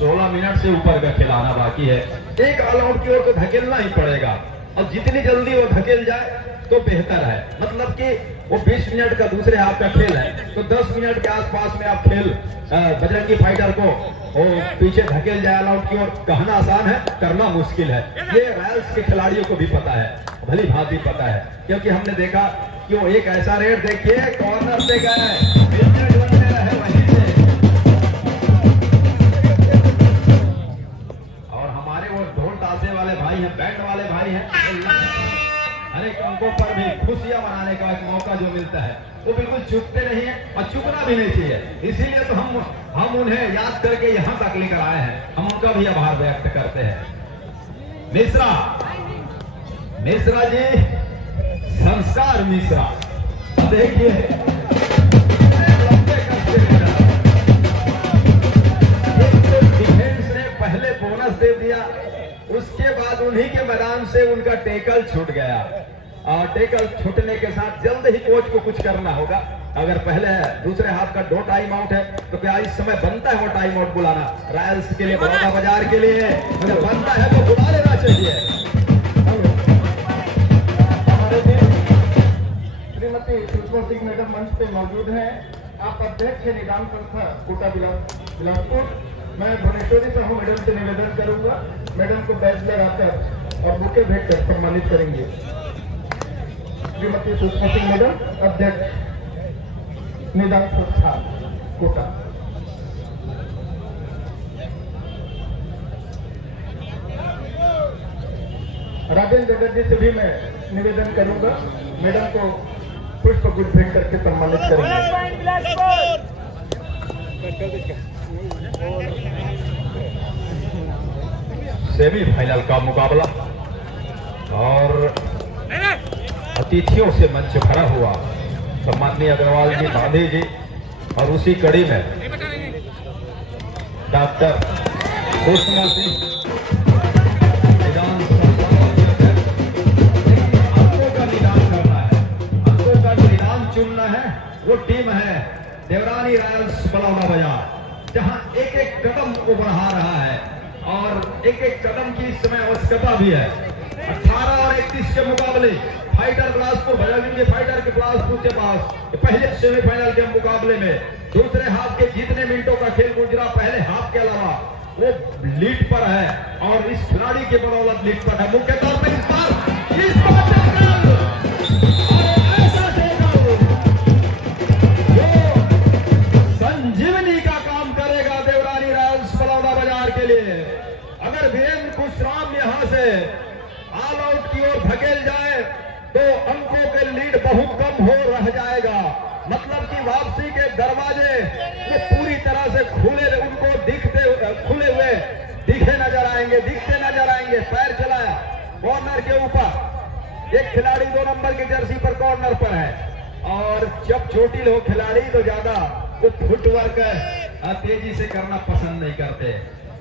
16 मिनट से ऊपर का खिलाना बाकी है, एक ऑल आउट की ओर तो धकेलना ही पड़ेगा, और जितनी जल्दी वो धकेल जाए तो बेहतर है। मतलब कि वो 20 मिनट का दूसरे हाफ का खेल है, तो 10 मिनट के आसपास में आप खेल बजरंगी फाइटर को वो पीछे धकेल जाए ऑल आउट की ओर, कहना आसान है, करना मुश्किल है। ये रॉयल्स के खिलाड़ियों को भी पता है, भली भांति पता है, क्योंकि हमने देखा कि वो एक ऐसा रेड देखिए कॉर्नर से गए, वहीं से, और हमारे वो ढोल ताशे वाले भाई हैं, बैंड वाले भाई हैं, हर एक अंकों पर भी खुशियां मनाने का एक मौका जो मिलता है वो बिल्कुल चूकते नहीं है और चूकना भी नहीं चाहिए। इसीलिए तो हम उन्हें याद करके यहाँ तक लेकर आए हैं, हम उनका भी आभार व्यक्त करते हैं। मिश्रा जी, संस्कार मिश्रा, देखिए डिफेंस ने पहले बोनस दे दिया, उसके बाद उन्हीं के मैदान से उनका टेकल छूट गया, और टेकल छूटने के साथ जल्द ही कोच को कुछ करना होगा। अगर पहले दूसरे हाफ का 2 टाइम आउट है तो क्या इस समय बनता है वो टाइम आउट बुलाना? रॉयल्स के लिए, बड़ौदा बाजार के लिए अगर बनता है तो बुला लेना चाहिए। हमारे श्रीमती सुषमा सिंह मैडम मंच पे मौजूद हैं। आप अध्यक्ष निदान संस्था कोटा बिलासपुर, मैं भुवनेश्वरी साहू मैडम से निवेदन करूंगा, मैडम को बैच लगाकर और बुके भेंट कर सम्मानित करेंगे। श्रीमती सुषमा सिंह मैडम, अध्यक्ष निदान संस्था कोटा। राजेंद्र जगत जी से भी मैं निवेदन करूंगा, मैडम को पुष्प गुच्छ भेंट करके सम्मानित करेंगे। सेमीफाइनल का मुकाबला और अतिथियों से मंच भरा हुआ, सम्माननीय अग्रवाल जी, गांधी जी, और उसी कड़ी में डॉक्टर सुषमा सिंह चुनना है। वो टीम है देवरानी रॉयल्स बड़ौदा बाजार, जहां एक एक कदम को बढ़ा रहा है और एक एक कदम की इस समय आवश्यकता भी है। 18 और 31 के मुकाबले फाइटर बिलासपुर, बजरंगी फाइटर के बिलासपुर के पास पहले सेमीफाइनल के मुकाबले में दूसरे हाफ के जितने मिनटों का खेल गुजरा, पहले हाफ के अलावा वो लीड पर है, और इस खिलाड़ी के बदौलत लीड पर है। मुख्य तौर पर इस बार विश्राम यहां से ऑल आउट की ओर धकेल जाए तो अंकों के लीड बहुत कम हो रह जाएगा। मतलब कि वापसी के दरवाजे वो पूरी तरह से खुले, उनको खुले हुए दिखते नजर आएंगे। पैर चलाया कॉर्नर के ऊपर, एक खिलाड़ी 2 नंबर की जर्सी पर कॉर्नर पर है। और जब चोटिल हो खिलाड़ी तो ज्यादा वो फुटवर्क तेजी से करना पसंद नहीं करते,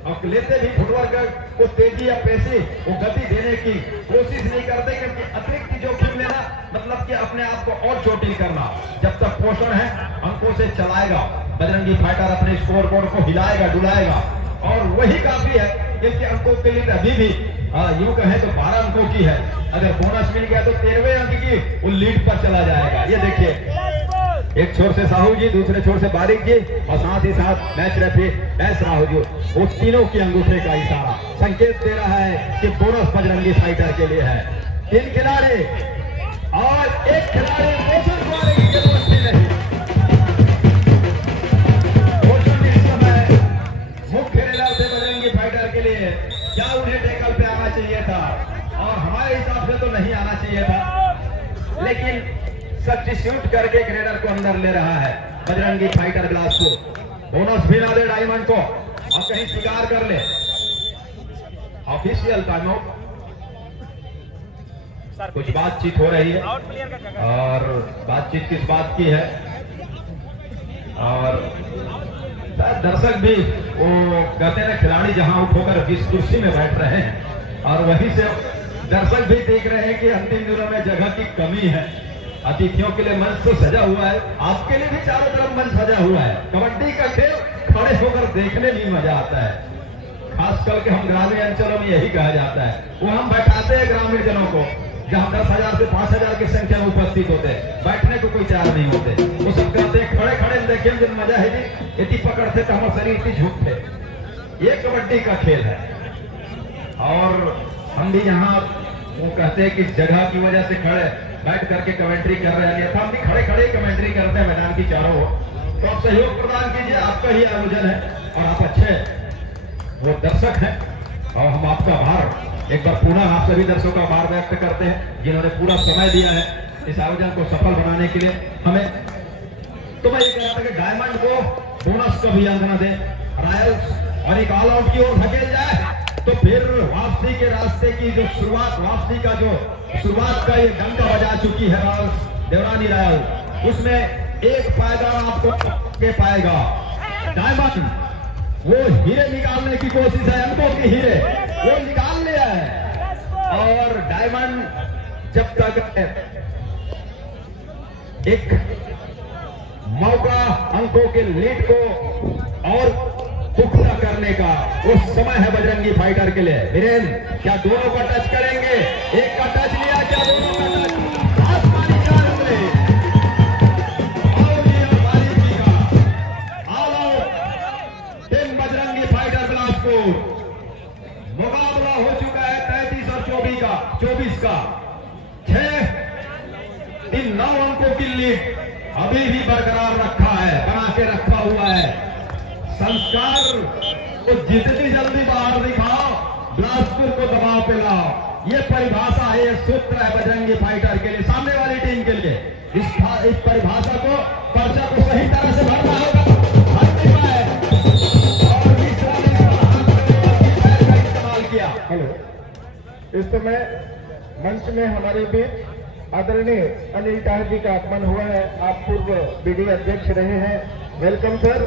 और लेते भी फुटवर्क को तेजी या पेशी वो गति देने की कोशिश नहीं करते, क्योंकि अतिरिक्त जोखिम लेना मतलब कि अपने आप को और चोटिल करना। जब तक पोषण है अंकों से चलाएगा बजरंगी फाइटर, अपने स्कोर बोर्ड को हिलाएगा डुलाएगा, और वही काफी है क्योंकि अंकों के लिए अभी भी यूं कहें तो 12 अंकों की है। अगर बोनस मिल गया तो 13वें अंक की वो लीड पर चला जाएगा। ये देखिए, एक छोर से साहू जी, दूसरे छोर से बारिक जी, और साथ ही साथ मैच रेफरी एस राहु जी, वो तीनों की अंगूठे का इशारा संकेत दे रहा है कि बोनस बजरंगी फाइटर के लिए है। 3 खिलाड़ी और 1 खिलाड़ी पोषण द्वारे की जरूरत नहीं। पोषण इस समय मुख्य रेलर थे बजरंगी फाइटर के लिए। क्या उन्हें टेकल पे आना चाहिए था? और हमारे हिसाब से तो नहीं आना चाहिए था, लेकिन सब्स्टिट्यूट करके ग्रेडर को अंदर ले रहा है बजरंगी फाइटर बिलासपुर। बोनस भी ना दे डायमंड को और कहीं शिकार कर ले। ऑफिशियल टाइम आउट, कुछ बातचीत हो रही है, और बातचीत किस बात की है, और दर्शक भी वो कहते हैं खिलाड़ी जहां उठ होकर जिस कुर्सी में बैठ रहे हैं, और वहीं से दर्शक भी देख रहे हैं कि अंतिम दिनों में जगह की कमी है। अतिथियों के लिए मंच तो सजा हुआ है, आपके लिए भी चारों तरफ मंच सजा हुआ है। कबड्डी का खेल खड़े होकर देखने में मजा आता है, खास करके हम ग्रामीण अंचलों में यही कहा जाता है। वो हम बैठाते हैं ग्रामीण जनों को, जहां 10,000 से 5,000 की संख्या में उपस्थित होते हैं, बैठने को कोई चार नहीं होते। वो सब कहते हैं खड़े खड़े देखिए जो मजा है जी, इतनी पकड़ते तो हमारे शरीर की झुकते। ये कबड्डी का खेल है, और हम भी यहाँ वो कहते हैं कि जगह की वजह से खड़े बैठ करके कमेंट्री कर रहे हैं, हम भी खड़े खड़े कमेंट्री करते हैं मैदान की चारों ओर। तो आप सहयोग प्रदान कीजिए, आपका ही आयोजन है और आप अच्छे वो दर्शक हैं, और हम आपका आभार एक बार पुनः आप सभी दर्शकों का आभार व्यक्त करते हैं जिन्होंने पूरा समय दिया है इस आयोजन को सफल बनाने के लिए हमें। तो मैं ये कह रहा था कि डायमंड को बोनस का भी अंक न दे, रॉयल्स और एक ऑल आउट की ओर धकेल जाए तो फिर वापसी के रास्ते की जो शुरुआत, वापसी का जो शुरुआत का ये डंका बजा चुकी है रॉयल्स देवरानी रॉयल, उसमें एक फायदा आपको के पाएगा। डायमंड वो हीरे निकालने की कोशिश है, अंकों के हीरे वो निकाल लिया है, और डायमंड जब तक एक मौका अंकों के लीड को और पुख्ता करने का वो समय है बजरंगी फाइटर के लिए। वीरेंद्र क्या दोनों का टच करेंगे? एक का टच लिया, क्या दोनों का टच? आसमानी चार उंगली बारीकी का all out team Bajrangi fighter Bilaspur. मुकाबला हो चुका है 33 और 24 का 6 इन 9 अंकों की लीड अभी भी बरकरार रखा है, बना के रखा हुआ है। संस्कार को जितनी जल्दी बाहर दिखाओ, बिलासपुर को दबाव पे लाओ, ये परिभाषा है, ये सूत्र है बजरंगी फाइटर के लिए, सामने वाली टीम के लिए। इस परिभाषा को, पर्चा को सही तरह से भरना होगा, भर नहीं पाए और इस्तेमाल किया। हेलो, इस समय मंच में हमारे बीच आदरणीय अनिल टाह जी का आगमन हुआ है। आप पूर्व बीडी अध्यक्ष रहे हैं, वेलकम सर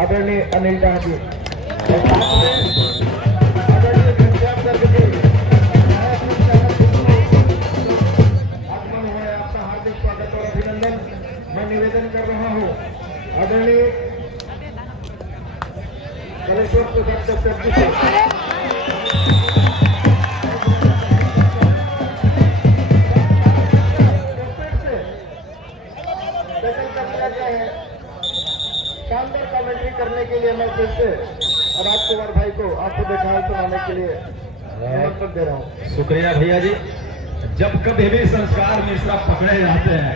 आदरणीय अनिल टाह जी। और साथ में आदरणीय घनश्याम गर्ग जी आगमन हुआ है, आपका हार्दिक स्वागत और अभिनंदन मैं निवेदन कर रहा हूँ। आदरणीय कलेश्वर प्रसाद डॉक्टर जी से शानदार कमेंट्री करने के लिए मैं फिर से राजकुमार भाई को आपको दिखाई सुनाने के लिए निमंत्रण दे रहा हूँ। शुक्रिया भैया जी। जब कभी भी संस्कार मिश्रा पकड़े जाते हैं,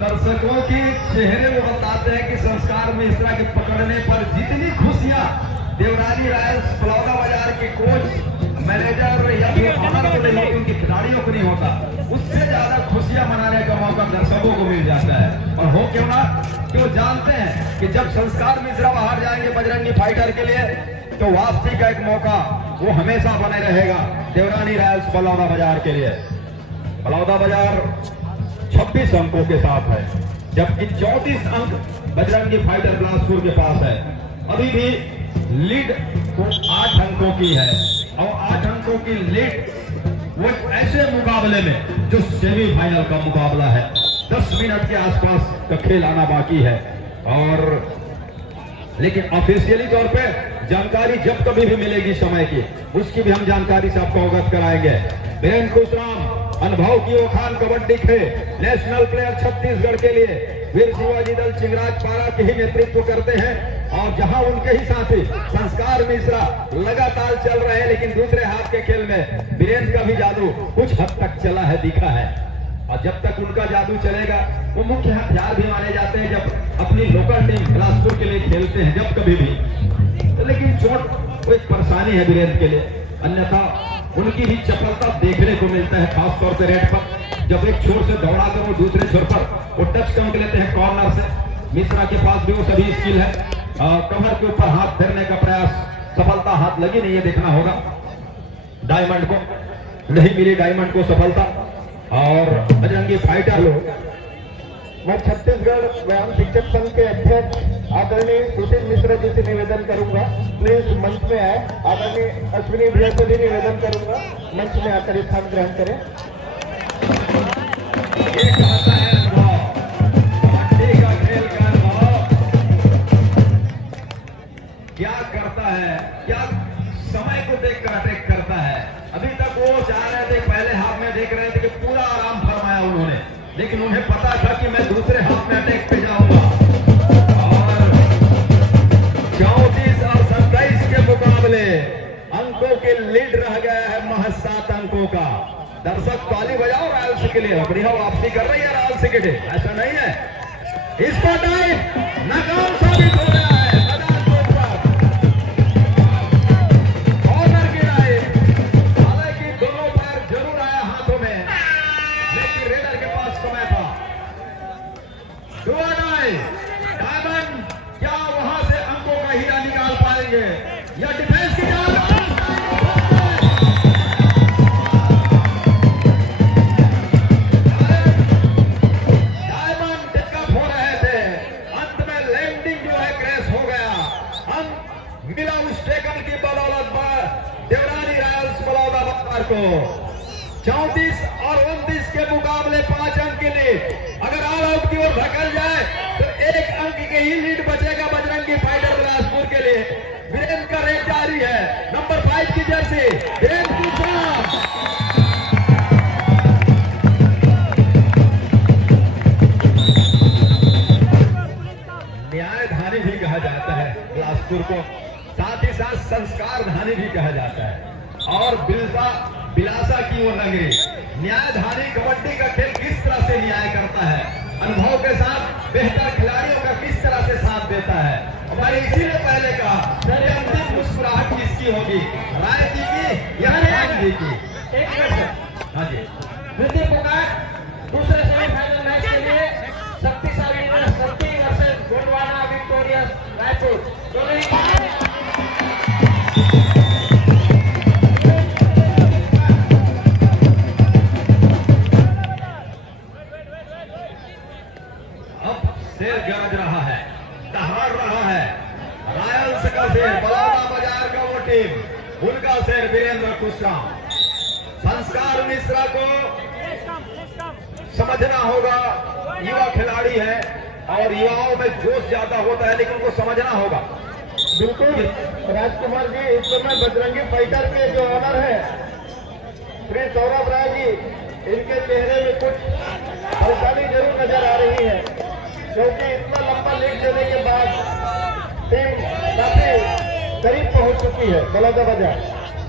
दर्शकों के चेहरे में बताते हैं कि संस्कार मिश्रा के पकड़ने पर जितनी खुशियां देवरानी रायल्स फलौदा बाजार की नहीं होती, उनकी खिलाड़ियों को नहीं होता, उससे ज्यादा खुशियां मनाने का मौका दर्शकों को मिल जाता है। और हो क्यों ना कि वो जानते हैं कि जब संस्कार मिश्रा बाहर जाएंगे बजरंगी फाइटर के लिए तो वापसी का एक मौका वो हमेशा बने रहेगा देवरानी रॉयल्स बलौदा बाजार के लिए। बलौदा बाजार 26 अंकों के साथ है, जबकि 34 अंक बजरंगी फाइटर बिलासपुर के पास है। अभी भी लीड 8 अंकों की है और 8 अंकों की लीड वो ऐसे मुकाबले में जो सेमीफाइनल का मुकाबला है, 10 मिनट के आसपास का खेल आना बाकी है। और लेकिन ऑफिशियली तौर पे जानकारी जब कभी भी मिलेगी समय की, उसकी भी हम जानकारी से आपको अवगत कराएंगे। वीरेंद्र खुशराम अनुभव की ओखान कबड्डी के नेशनल प्लेयर छत्तीसगढ़ के लिए वीर शिवाजी दल चिंगराज पारा के ही नेतृत्व करते हैं। और जहां उनके ही साथी संस्कार मिश्रा लगातार चल रहे हैं, लेकिन दूसरे हाथ के खेल में वीरेंद्र का भी जादू कुछ हद तक चला है, दिखा है। और जब तक उनका जादू चलेगा वो मुख्य हथियार भी माने जाते हैं जब अपनी लोकल टीम बिलासपुर के लिए खेलते हैं, जब कभी भी। तो लेकिन चोट वो एक परेशानी है वीरेंद्र के लिए, अन्यथा उनकी भी चपलता देखने को मिलता है, खासतौर पर रेड पर जब एक छोर से दौड़ा कर वो दूसरे छोर पर वो टच कर लेते हैं कॉर्नर से। मिश्रा के पास भी वो सभी स्किल है। कमर के ऊपर हाथ फेरने का प्रयास, सफलता हाथ लगी नहीं है, देखना होगा। डायमंड को नहीं मिली, डायमंड को सफलता। और बजरंगी फाइटर लोग, मैं छत्तीसगढ़ व्यायाम शिक्षक संघ के अध्यक्ष आदरणीय सुशील मिश्रा जी से निवेदन करूंगा, प्लीज मंच में आए। आदरणीय अश्विनी भैया से भी निवेदन करूंगा, मंच में आकर स्थान ग्रहण करें। ये कहता है अनुभव, कबड्डी का खेल का अनुभव क्या करता है, क्या समय को देख कर अटैक करता है। अभी तक वो चाह रहे थे, पहले हाथ में देख रहे थे कि पूरा आराम फरमाया उन्होंने, लेकिन उन्हें पता था कि मैं दूसरे हाथ में अटैक पे जाऊंगा। और 34 और 27 के मुकाबले अंकों के लीड रह गया है महज 7 अंकों का। दर्शक ताली बजाओ रॉयल्स के लिए, बढ़िया वापसी कर रही है रॉयल्स के लिए, ऐसा नहीं है। इसको टाइम नाकाम साबित हो गया है। डायमंड क्या वहां से अंकों का हीरा निकाल पाएंगे या डिफेंस की जान? डायमंड टिकअप हो रहे थे, अंत में लैंडिंग जो है क्रैश हो गया। हम मिला उस टेकन की बदौलत देवरानी रॉयल्स बलौदा बाजार को 34 और 29 के मुकाबले 5 अंक के लिए अगर ऑल आउट की ओर धकल जाए तो 1 अंक के ही लीड बचेगा बजरंगी फाइटर बिलासपुर के लिए। वीरेंद्र का रेस जारी है, नंबर 5 की जर्सी वीरेंद्र खुशराम। न्यायधानी भी कहा जाता है बिलासपुर को, साथ ही साथ संस्कार धानी भी कहा जाता है। और बिलासा की वो नगरी, न्यायधानी कबड्डी का खेल किस तरह से न्याय करता है, अनुभव के साथ बेहतर खिलाड़ियों का किस तरह से साथ देता है। हमारे इसीलिए पहले कहा अंतिम मुस्कुराहट किसकी होगी, राय जी की या राम जी की? एक मिनट। हाँ जी, द्वितीय पुकार दूसरे सेमीफाइनल मैच के लिए शक्तिशाली शक्ति वर्सेस गोंडवाना विक्टोरियस रायपुर दोनों ही। शेर गरज रहा है, दहाड़ रहा है, रॉयल्स का शेर बलौदा बाजार का वो टीम, उनका शेर वीरेंद्र खुशराम। संस्कार मिश्रा को समझना होगा, युवा खिलाड़ी है और युवाओं में जोश ज्यादा होता है, लेकिन उनको समझना होगा। बिल्कुल राजकुमार जी, इस समय बजरंगी फाइटर के जो ऑनर है श्री सौरभ राय जी, इनके चेहरे में कुछ परेशानी जरूर नजर आ रही है, क्योंकि इतना लंबा लीड देने के बाद टीम काफी करीब पहुंच चुकी है बलौदा बाजार।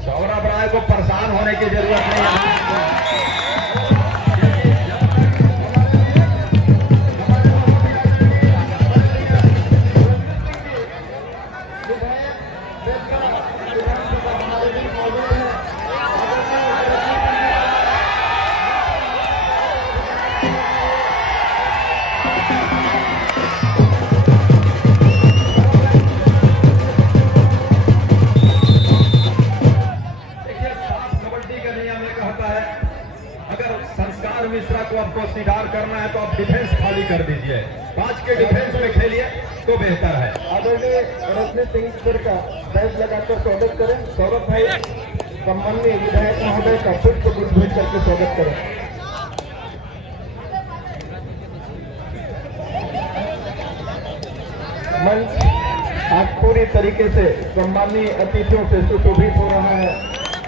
सौरभ राय को परेशान होने की जरूरत नहीं है। लिए तो बेहतर है। आदरणीय रजनी सिंह सर का बैच लगाकर स्वागत करें। सौरभ भाई सम्माननीय विधायक महोदय का पुष्प गुच्छ भेंट करके स्वागत करें। मंच आज पूरी तरीके से सम्माननीय अतिथियों से सुशोभित हो रहा है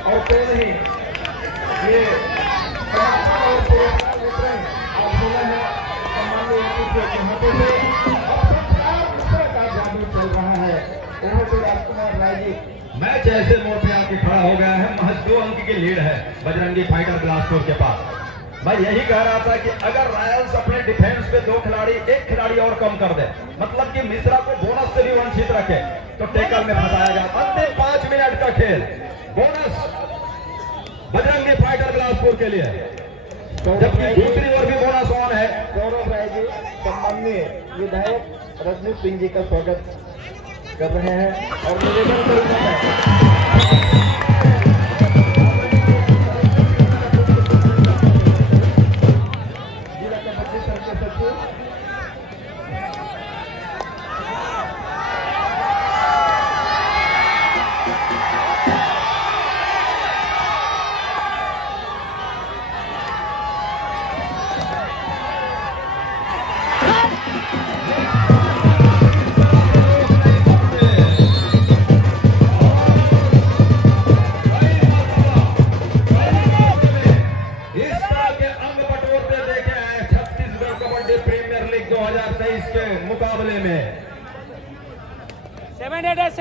और कहीं नहीं ये प्रार्थना और पुरस्कार वितरण आप सुना है सम्माननीय अतिथियों के हाथों से का जादू चल रहा है। वह राजकुमार राय जी मैच ऐसे मोड़ पे आके खड़ा हो गया है, महज 2 अंक की लीड है बजरंगी फाइटर बिलासपुर के पास। मैं यही कह रहा था कि अगर रॉयल्स अपने डिफेंस पे 2 खिलाड़ी 1 खिलाड़ी और कम कर दे, मतलब कि मिश्रा को बोनस से भी वंचित रखे, तो टेकल में फंसाया जाए। अंतिम 5 मिनट का खेल, बोनस बजरंगी फाइटर बिलासपुर के लिए, जबकि दूसरी ओर भी बोनस ऑन है। गौरव राय जी सम्माननीय विधायक रजनी सिंह जी का स्वागत कर रहे हैं और निवेदन कर रहे हैं जिला कबड्डी संघ के सचिव मुकाबले में 7-8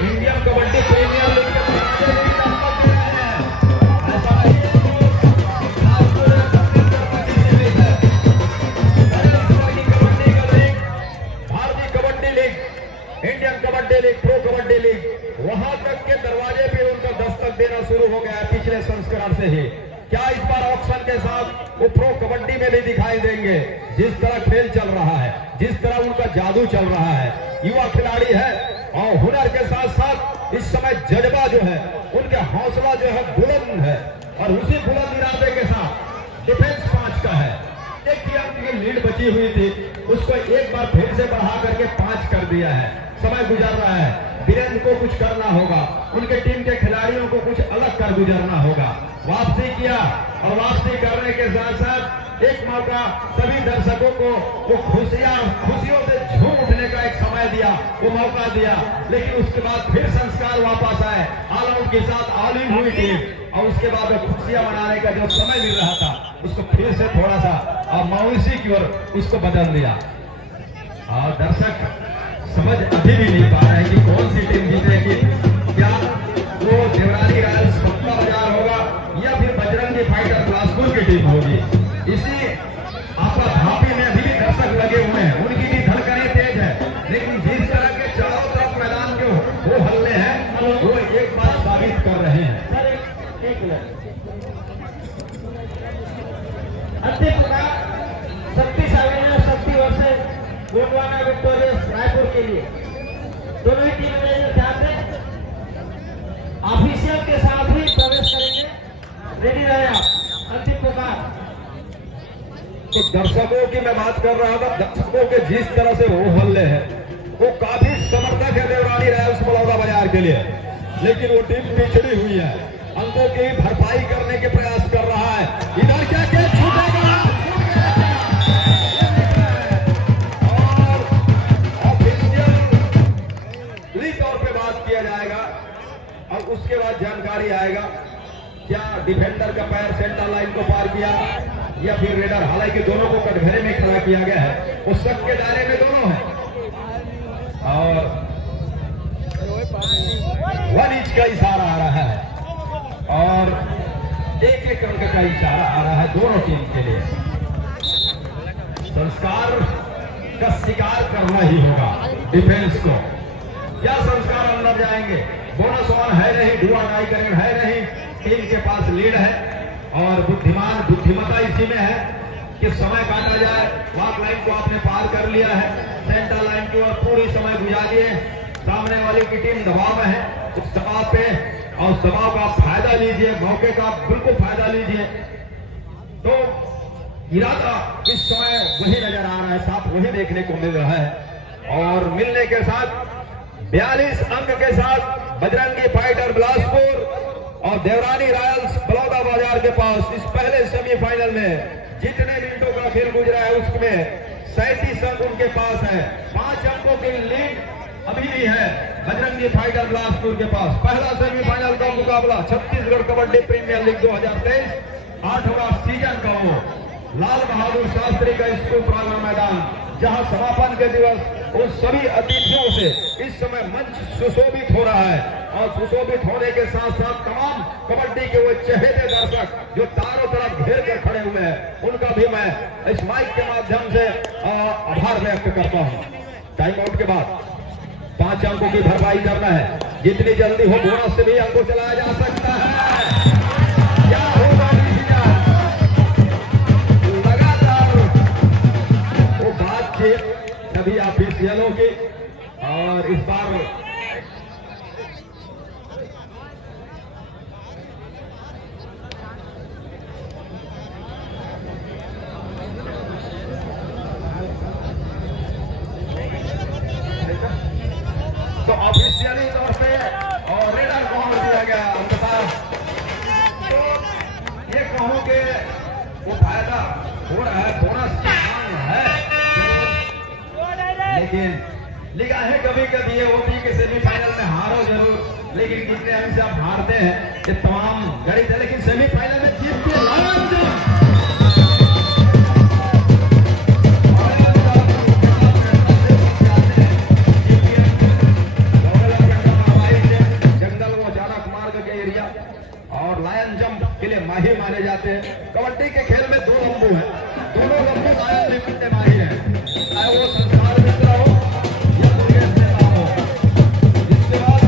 इंडियन कबड्डी प्रीमियर लीग के भारतीय kabaddi league, Indian kabaddi league, pro kabaddi league, वहां तक के दरवाजे भी उनका दस्तक देना शुरू हो गया है पिछले संस्करण से ही। क्या इस बार ऑक्शन के साथ वो प्रो कबड्डी में भी दिखाई देंगे? जिस तरह खेल चल रहा है, जिस तरह उनका जादू चल रहा है, युवा खिलाड़ी है और हुनर के साथ साथ इस समय जज्बा जो है, उनके हौसला जो है बुलंद है और उसी बुलंद इरादे के साथ डिफेंस 5 का है। एक ही अंक की लीड बची हुई थी, उसको एक बार फिर से बढ़ा करके 5 कर दिया है। समय गुजर रहा है, वीरेंद्र को कुछ करना होगा, उनके टीम के खिलाड़ियों को कुछ अलग कर गुजरना होगा। वापसी किया और वापसी करने के साथ साथ एक मौका सभी दर्शकों को वो खुशियों से झूम उठने का एक समय दिया, वो मौका दिया, लेकिन उसके बाद फिर संस्कार वापस आए, ऑल आउट के साथ ऑल इन हुई टीम और उसके बाद खुशियां मनाने का जो समय मिल रहा था उसको फिर से थोड़ा सा मायूसी की ओर उसको बदल दिया। और दर्शक समझ अभी भी नहीं पा रहे कि कौन सी टीम जीतेगी, क्या वो देवराली रॉयल्स बक्का बाजार होगा या फिर बजरंगी फाइटर बिलासपुर की टीम होगी। इसी आपा धापी में अभी भी दर्शक लगे हुए हैं, उनकी भी धड़कनें तेज है, लेकिन जिस तरह के चारों तरफ मैदान के वो हल्ले हैं वो एक बात साबित कर रहे हैं। अंतिम शक्ति वर्सेस गोंडवाना विक्टोरियस रायपुर के लिए दोनों ही टीम मैनेजर ध्यान दें, ऑफिशियल के साथ ही प्रवेश करेंगे, रेडी रहे आप। अंतिम पुकार। तो दर्शकों की मैं बात कर रहा था, दर्शकों के जिस तरह से वो हल्ले हैं वो काफी समर्थक है देवराली रॉयल्स बलौदा बाजार के लिए, लेकिन वो टीम पिछड़ी हुई है, अंकों की भरपाई करने के प्रयास कर रहा है। इधर क्या क्या छूटेगा और ऑफिशियली तौर पे बात किया जाएगा और उसके बाद जानकारी आएगा क्या डिफेंडर का पैर सेंटर लाइन को पार किया या फिर रेडर, हालांकि दोनों को कटघरे में खड़ा किया गया है, वो शक के दायरे में दोनों है और 1 इंच का इशारा आ रहा है और 1-1 अंक का इशारा आ रहा है दोनों टीम के लिए। संस्कार करना ही होगा डिफेंस को। क्या संस्कार अंदर जाएंगे, बोनस वन है नहीं, डुआ नाइकरण है नहीं, टीम के पास लीड है और बुद्धिमता इसी में है कि समय काटा जाए। वाक लाइन को आपने पार कर लिया है, सेंटर लाइन की ओर पूरी समय गुजारिए। सामने वाली की टीम दबाव में है, उस दबाव पे और उस दबाव का आप फायदा लीजिए, मौके का आप बिल्कुल फायदा लीजिए। तो इरादा इस समय वही नजर आ रहा है, साफ वही देखने को मिल रहा है। और मिलने के साथ 42 अंक के साथ बजरंगी फाइटर बिलासपुर और देवरानी रॉयल्स बलौदा बाजार के पास इस पहले सेमीफाइनल में जितने मिनटों का खेल गुजरा है उसमें 37 अंक उनके पास है। 5 अंकों की लीड अभी भी है बजरंगी फाइटर बिलासपुर के पास। पहला सेमीफाइनल का मुकाबला छत्तीसगढ़ कबड्डी प्रीमियर लीग 2023 8वां सीजन का वो लाल बहादुर शास्त्री का स्कूल प्रांगण मैदान, जहां समापन के दिवस उन सभी अतिथियों से इस समय मंच सुशोभित हो रहा है और सुशोभित होने के साथ साथ तमाम कबड्डी के वो चहेते दर्शक जो चारों तरफ घेर कर खड़े हुए हैं, उनका भी मैं इस माइक के माध्यम से आभार व्यक्त करता हूं। टाइम आउट के बाद 5 अंकों की भरपाई करना है, जितनी जल्दी हो बोनस से भी अंकों चलाया जा सकता है। क्या होगा लगातार वो बातचीत सभी ऑफिशियलों की, और इस बार तो ऑफिशियली तौर पे और रेडर कॉल दिया गया अंततः। तो ये कहो कि वो फायदा हो रहा है, बोनस है, लेकिन निगाहें कभी कभी ये होती कि सेमीफाइनल में हारो जरूर, लेकिन कितने हमसे आप हारते हैं कि तमाम गणित है, लेकिन सेमीफाइनल में जीत के जंगल वो अचानक मार्ग के एरिया और लायन जंप के लिए माहिर माने जाते हैं। कबड्डी के खेल में 2 लंबू है, दोनों लंबू लायन जंप में माहिर है, चाहे वो संसार मित्र हो या दुर्गेश नेता हो। इसके बाद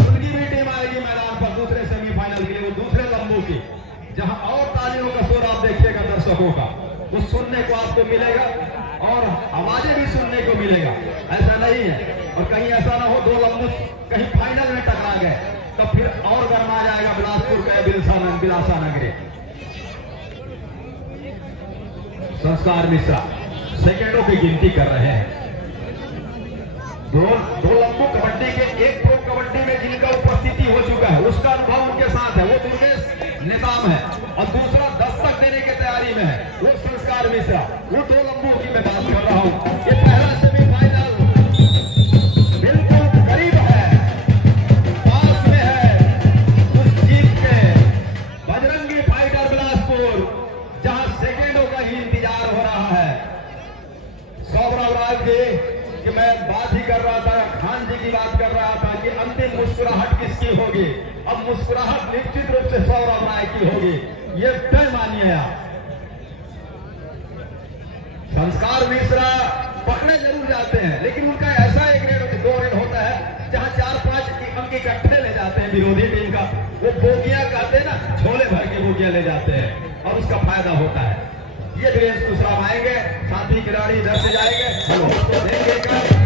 उनकी भी टीम आएगी मैदान पर दूसरे सेमीफाइनल के लिए, वो दूसरे लंबू की, जहां और तालियों का शोर आप देखिएगा दर्शकों का, वो सुनने को आपको मिलेगा और आवाजें भी सुनने को मिलेगा। ऐसा नहीं है और कहीं ऐसा ना हो 2 लंबू कहीं फाइनल में टकरा गए तो फिर और गर्मा जाएगा बिलासपुर का बिलासा नगरी। संस्कार मिश्रा सेकेंडों की गिनती कर रहे हैं। 2 लंबू कबड्डी के, एक प्रो कबड्डी में जिनका उपस्थिति हो चुका है उसका अनुभव उनके साथ है, वो दुर्गेश नेताम है, और दूसरा दस्तक देने की तैयारी में है वो संस्कार मिश्रा। वो 2 लंबू की मैं बात कर रहा हूं। ये पहला सेमीफाइनल बिल्कुल करीब है, पास में है उस जीत के बजरंगी फाइटर बिलासपुर, जहां सेकेंडों का ही इंतजार हो रहा है। सौरभ जी कि मैं बात ही कर रहा था, खान जी की बात कर रहा था कि अंतिम मुस्कुराहट किसकी होगी। अब मुस्कुराहट निश्चित रूप से सौरभ राय की होगी, ये तय मानिए आप। संस्कार मिश्रा पकड़े जरूर जाते हैं, लेकिन उनका ऐसा एक रेड 2 रेड होता है जहां 4-5 अंक इकट्ठे ले जाते हैं विरोधी टीम का। वो बोगियां कहते हैं ना, झोले भर के बोगियां ले जाते हैं और उसका फायदा होता है। ये वीरेंद्र कुशराम आएंगे, साथी खिलाड़ी इधर से जाएंगे, देंगे